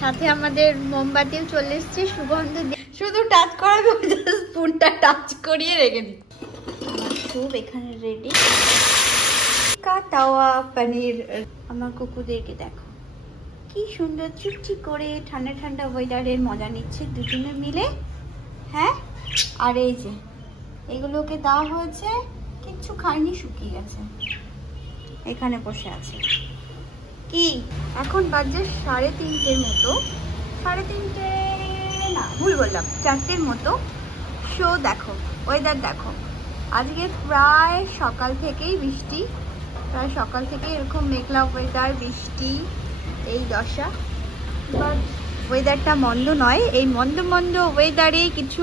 সাথে আমাদের মোমবাতিও চলে এসছে, সুগন্ধ শুধু টাচ করাবে, স্পুনটা টাচ করিয়ে রেখে দিই। স্যুপ এখানে রেডি। তাওয়া পনির। আমার কুকুরদেরকে দেখো কি সুন্দর চিকচিক করে ঠান্ডা ঠান্ডা ওয়েদারের মজা নিচ্ছে দুজনে মিলে। হ্যাঁ, আর এই যে এগুলোকে দেওয়া হয়েছে, কিচ্ছু খায়নি, শুকিয়ে গেছে, এখানে বসে আছে। কি এখন বাজে 3:30 মতো, 3:30 না, ভুল বললাম, 4টের মতো। শো দেখো, ওয়েদার দেখো, আজকে প্রায় সকাল থেকেই বৃষ্টি, প্রায় সকাল থেকে এরকম মেঘলা ওয়েদার, বৃষ্টি, এই দশা। বাট ওয়েদারটা মন্দ নয়, এই মন্দ মন্দ ওয়েদারে কিছু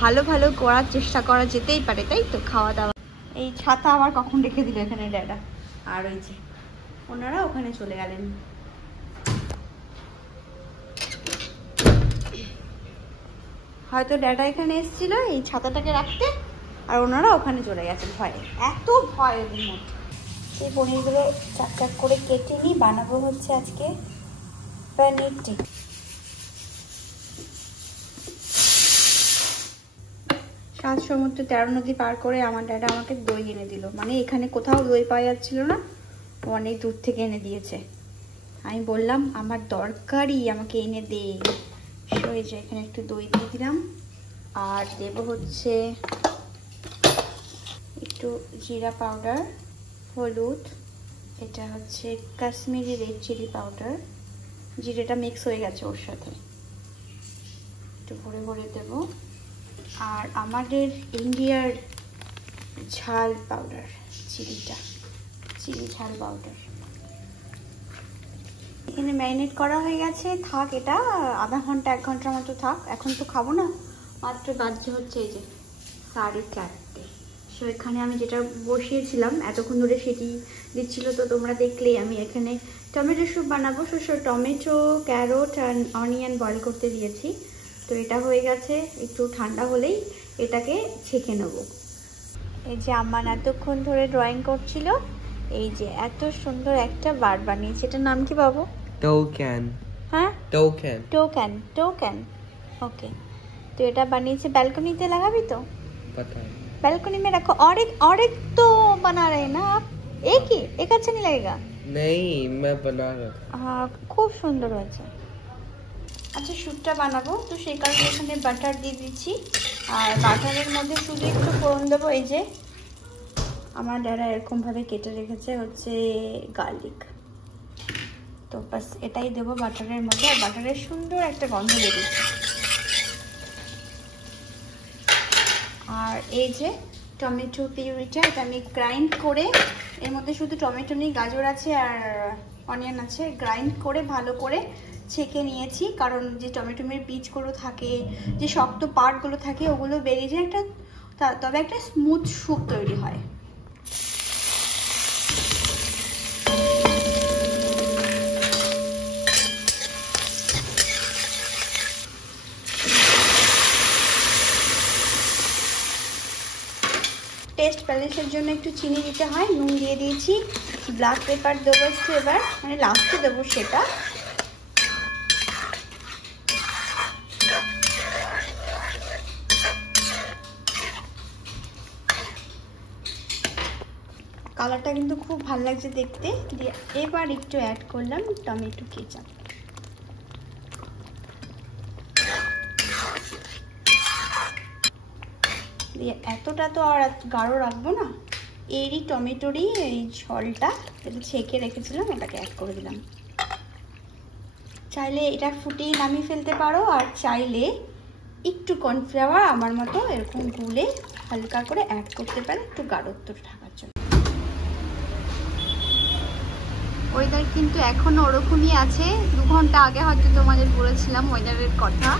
ভালো ভালো করার চেষ্টা করা যেতেই পারে, তাই তো? খাওয়া দাওয়া। এই ছাতা আবার কখন রেখে দিল এখানে ড্যাডা, আর ওই যে ওনারা ওখানে চলে গেলেন। হয়তো ড্যাডা এখানে এসেছিল এই ছাতাটাকে রাখতে, আর ওনারা ওখানে চলে গেছে ভয়ে, এত ভয় ওদের মধ্যে। সেই পনিরগুলো চাক চাক করে কেটে নিই, বানাবো হচ্ছে আজকে পনির টিক্কা। সাত সমুদ্র 13 নদী পার করে আমার ড্যাডা আমাকে দই এনে দিল, মানে এখানে কোথাও দই পাওয়া যাচ্ছিল না, অনেক দূর থেকে এনে দিয়েছে। আমি বললাম আমার দরকারই, আমাকে এনে দে। এই যে এখানে একটু দই দিয়ে দিলাম, আর দেব হচ্ছে একটু জিরা পাউডার, হলুদ, এটা হচ্ছে কাশ্মীরি রেড চিলি পাউডার, জিরেটা মিক্স হয়ে গেছে ওর সাথে, একটু ভরে ভরে দেব। আর আমাদের ইন্ডিয়ার ঝাল পাউডার, চিলি ঝাল পাউডার। এখানে ম্যারিনেট করা হয়ে গেছে, থাক এটা আধা ঘন্টা 1 ঘন্টার মতো থাক, এখন তো খাবো না, মাত্র বাজছে হচ্ছে এই যে 4:30। সো এখানে আমি যেটা বসিয়েছিলাম এতক্ষণ ধরে সেটি দিচ্ছিল, তো তোমরা দেখলেই। আমি এখানে টমেটো স্যুপ বানাবো, সো টমেটো, ক্যারট আর অনিয়ন বয়েল করতে দিয়েছি। তো এটা হয়ে গেছে, একটু ঠান্ডা হলেই এটাকে ছেঁকে নেব। এই যে আমার এতক্ষণ ধরে ড্রয়িং করছিল, এই যে এত সুন্দর একটা বার বানিয়েছে, এটার নাম কি বাবু? টোকেন। হ্যাঁ, টোকেন। ওকে, তো এটা বানিয়েছে, ব্যালকনিতে লাগাবি তো? बैल्कनी में रखो। और एक तो बना रहे ना आप, एक ही, एक अच्छा नहीं लगेगा? नहीं, मैं बना रहा था। हाँ, खूब সুন্দর হয়েছে। আচ্ছা, স্যুপটা বানাবো, তো সেই কারণে এখানে বাটার দিয়ে দিচ্ছি, আর বাটারের মধ্যে শুধু একটু ফোড়ন দেবো। এই যে আমার ড্যাডা এরকম ভাবে কেটে রেখেছে হচ্ছে গার্লিক, তো বাস এটাই দেবো বাটারের মধ্যে, আর বাটারের সুন্দর একটা গন্ধ বেরিয়েছে। আর এই যে টমেটো পিউরিটা, এটা আমি গ্রাইন্ড করে, এর মধ্যে শুধু টমেটো নেই, গাজর আছে আর অনিয়ন আছে, গ্রাইন্ড করে ভালো করে ছেঁকে নিয়েছি, কারণ যে টমেটোমের বীজগুলো থাকে, যে শক্ত পার্টগুলো থাকে, ওগুলো বেরিয়ে যায় একটা, তবে একটা স্মুথ স্যুপ তৈরি হয়। টেস্ট ব্যালেন্সের জন্য একটু চিনি দিতে হয়, নুন দিয়ে দিয়েছি, ব্ল্যাক পেপার দেবো একটু এবার, মানে লাস্টে দেবো সেটা। কালারটা কিন্তু খুব ভালো লাগছে দেখতে। দিয়ে এবার একটু অ্যাড করলাম টমেটো কেচাপ। দিয়ে এতটা তো আর গাঢ় রাখবো না, এরই টমেটোরই এই ঝোলটা যেটা ছেঁকে রেখেছিলাম এটাকে অ্যাড করে দিলাম। চাইলে এটা ফুটিয়ে নামিয়ে ফেলতে পারো, আর চাইলে একটু কর্নফ্লাওয়ার আমার মতো এরকম গুলে হালকা করে অ্যাড করতে পারো, একটু গাঢ়ত্ব ঢাকার জন্য। ওয়েদার কিন্তু এখনো ওরকমই আছে, 2 ঘন্টা আগে হয়তো তোমাদের বলেছিলাম ওয়েদারের কথা।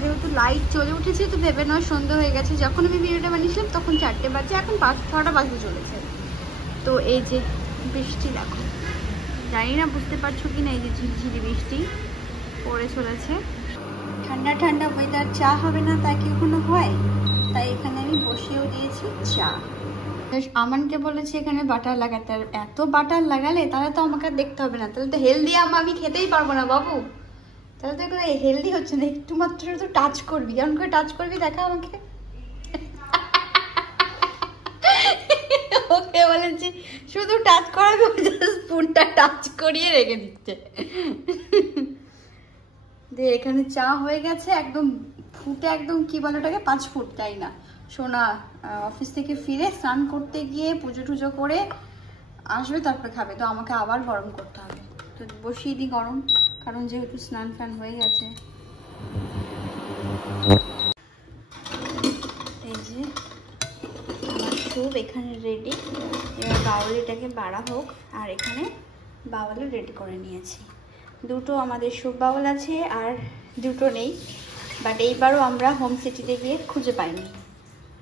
যেহেতু লাইট চলে উঠেছে, তো ভেবে নয় সন্ধ্যা হয়ে গেছে, যখন আমি ভিডিওটা বানিয়েছিলাম তখন 4টে বাজে, এখন 5-6টা বাজতে চলেছে। তো এই যে বৃষ্টি দেখো, জানি না বুঝতে পারছো কি না, এই যে ঝিরঝিরি বৃষ্টি পড়ে চলেছে। ঠান্ডা ঠান্ডা ওয়েদার, চা হবে না তাই কি কোনো হয়? তাই এখানে আমি বসিয়েও দিয়েছি চা। আমানকে বলেছি এখানে বাটার লাগাতে, আর এত বাটার লাগালে তাহলে তো আমাকে দেখতে হবে না, তাহলে তো হেলদি আমি খেতেই পারবো না বাবু। তাহলে তো এগুলো হেলদি হচ্ছে না, একটু মাত্র শুধু টাচ করবি। কেমন করে টাচ করবি দেখা আমাকে। ওকে বলেছি শুধু টাচ করাবি, স্পুনটা টাচ করিয়ে রেখে দিচ্ছে। এখানে চা হয়ে গেছে একদম ফুটে, একদম কি বলে ওটাকে 5 ফুট, তাই না সোনা অফিস থেকে ফিরে স্নান করতে গিয়ে পুজো টুজো করে আসবে, তারপরে খাবে। তো আমাকে আবার গরম করতে হবে, তো বসিয়ে দিই গরম, কারণ যেহেতু স্নান ফান হয়ে গেছে। এই যে আমার স্যুপ এখানে রেডি। এবার বাউলিটাকে বাড়া হোক, আর এখানে বাউলও রেডি করে নিয়েছি। দুটো আমাদের স্যুপ বাউল আছে আর দুটো নেই, বাট এইবারও আমরা হোম সিটিতে গিয়ে খুঁজে পাইনি,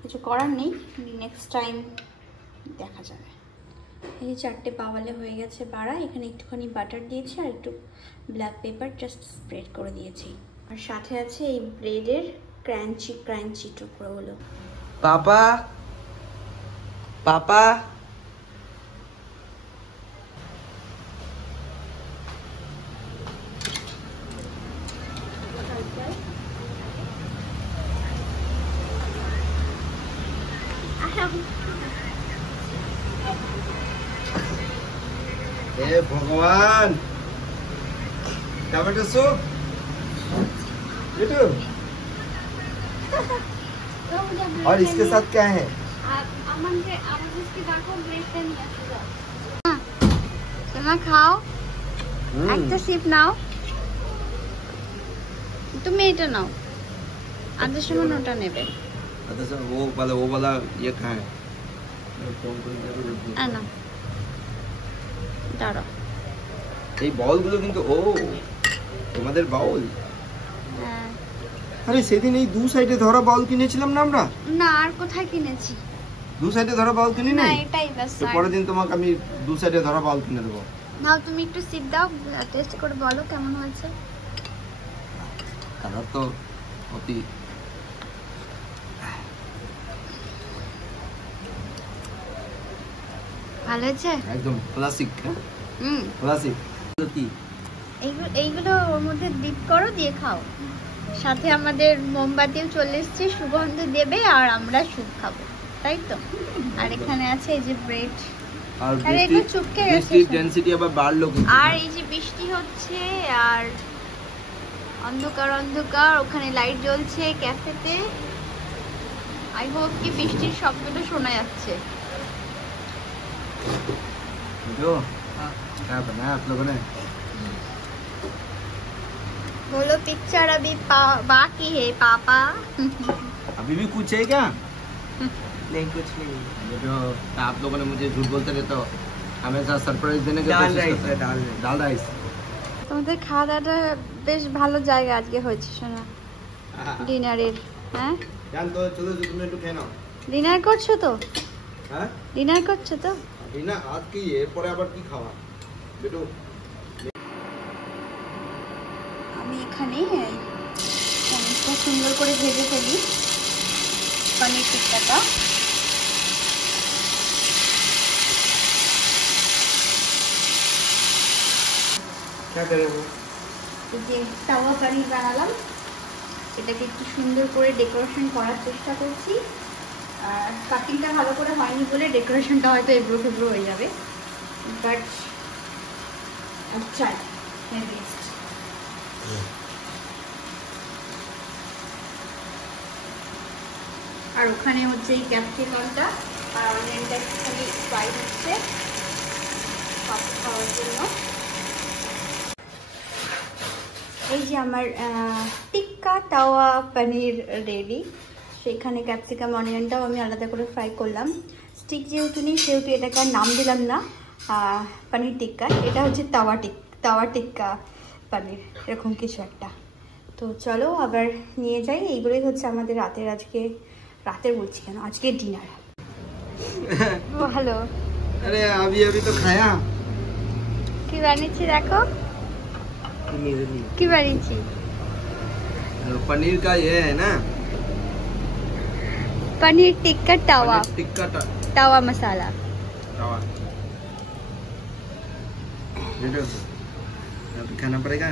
কিছু করার নেই, নেক্সট টাইম দেখা যাবে। এই 4টে বাওয়ালে হয়ে গেছে বাড়া। এখানে একটুখানি বাটার দিয়েছি আর একটু ব্ল্যাক পেপার জাস্ট স্প্রেড করে দিয়েছি, আর সাথে আছে এই ব্রেডের ক্রাঞ্চি ক্রাঞ্চি টুকরোগুলো। पापा पापा हे भगवान, टमाटो सूप बेटू। और इसके साथ क्या है? তোমরা খাও, একটা সিপ নাও, তুমি এটা নাও, আদেশ সমান ওটা নেবে। अच्छा सर, वो वाला ये कहाँ है? না দাঁড়াও, এই বাউলগুলো কিন্তু তোমাদের বাউল। হ্যাঁ। আরে সেদিন এই দু সাইডে ধরা বাউল কিনেছিলাম না আমরা? না, আর কোথায় কিনেছি? দু সাইডে ধরা বাউল কিনি না, নাই? এটাই বাস। তো পরের দিন তোমাকে আমি দু সাইডে ধরা বাউল কিনে দেবো। নাও, তুমি একটু সিপ দাও, টেস্ট করে বলো কেমন হয়েছে। কালার তো অতি ভালো হয়েছে একদম ক্লাসিক। ক্লাসিক কি? এইগুলো ওর মধ্যে ডিপ করো, দিয়ে খাও। সাথে আমাদের মোমবাতিও চলে এসছে, সুগন্ধ দেবে, আর আমরা স্যুপ খাবো, তাই তো। আর এখানে আছে এই যে ব্রেড, আর আরে এটা চুপকে গেছে। বৃষ্টির ডেনসিটি আবার বাড়লো কিন্তু। আর এই যে বৃষ্টি হচ্ছে, আর অন্ধকার অন্ধকার, ওখানে লাইট জ্বলছে ক্যাফেতে। আই হোপ কি বৃষ্টির শব্দটা শোনা যাচ্ছে। जो क्या बनाया आप लोगों ने? बोलो पिक्चर अभी बाकी है पापा। अभी भी कुछ है क्या? नहीं कुछ नहीं। ये जो आप लोगों ने मुझे झूठ बोलते रहते हो, हमेशा सरप्राइज देने का दाल कोशिश राइस करते है, हो। दाल राइस। তোমাদের খাওয়া দাওয়াটা বেশ ভালো জায়গা আজকে হয়েছে শোনা, ডিনারের। হ্যাঁ, জান তো চলো যে তুমি একটু খেয়ে নাও। ডিনার করছো তো? হ্যাঁ, ডিনার করছো তো? না আজ কি এরপরে আবার কি খাওয়া বেটু? আমি এখানে পনিরটা সুন্দর করে ভেজে ফেলি, পনির টিক্কাটা। क्या करें वो? এই যে তাওয়া পনির বানালাম, এটাকে একটু সুন্দর করে ডেকোরেশন করার চেষ্টা করছি। আর কাটিংটা ভালো করে হয়নি বলে ডেকোরেশনটা হয়তো এবড়ো খেবড়ো হয়ে যাবে, বাট ট্রাই মাই বেস্ট। আর ওখানে হচ্ছে এই ক্যাপসিকামটা আর অনিয়নটা একটুখানি ফ্রাই হচ্ছে খাওয়ার জন্য। এই যে আমার টিক্কা তাওয়া পনির রেডি। সেখানে ক্যাপসিকাম অনিয়নটাও আমি আলাদা করে ফ্রাই করলাম। স্টিক যেহেতু নেই সেহেতু এটাকে আর নাম দিলাম না পনির টিক্কা, এটা হচ্ছে তাওয়া টিক্কা পনির, এরকম কিছু একটা। তো চলো আবার নিয়ে যাই। এইগুলোই হচ্ছে আমাদের রাতের বলছি কেন, আজকে ডিনার। ভালো। अरे अभी अभी तो खाया। কি বানিয়েছি দেখো, मेरे लिए কি বানিয়েছি। पनीर का ये है ना, पनीर टिक्का तावा, पनीर टिक्का तावा मसाला। तावा। बेटू अभी खाना पड़ेगा।